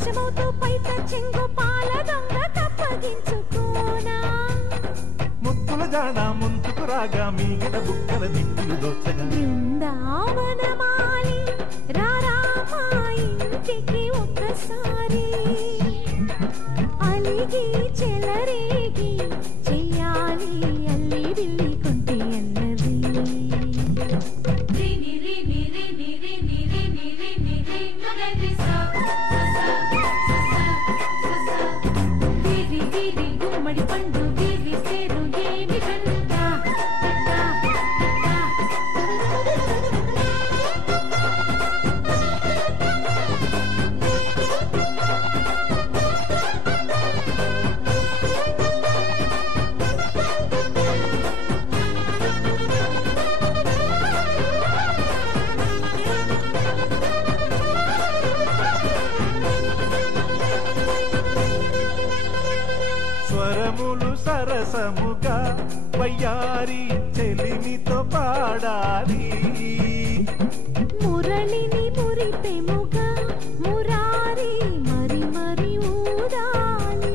వశమవుతూ పైట చెంగు పాల దొంగ తప్పగించుకోనా ముద్దుల జాడ ముందుకు రాగా మీగడ బుక్కల దిక్కులు దోచగా బృందావనమాలి రారామా ఇంటికి ఒక్కసారి అలిగి చెలరేగి చెయ్యాలి అల్లి బిల్లి కొంటే అన్నది గుమ్మడి పండు వీరి పేరు ఏమి కంటా స్వరములు సరసముగా వయ్యారి చెలిమితో పాడాలి మురళిని మురిపెముగా మురారి మరి మరి ఊదాలి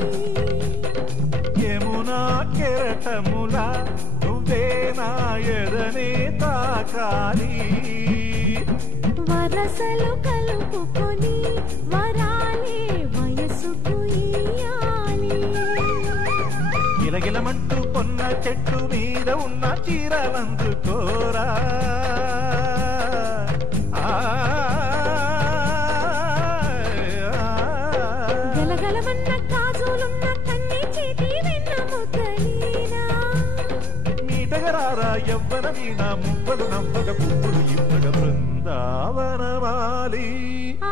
యమునా కెరటములా నువ్వే నా ఎదనే తాకాలి వరసలు కలుపుకొని వరాలే వయసుకు ఇయ్యాలి గిలగిలమంటూ పొన్న చెట్టు మీద ఉన్న చీరలందుకోరా గలగలమన్న గాజులున్న కన్ని చేతి వెన్న ముద్దలీనా మీటగరారా ఎవ్వర వీణ మువ్వలు నవ్వగ పువ్వులు ఇవ్వగ బృందావనమాలి ఆ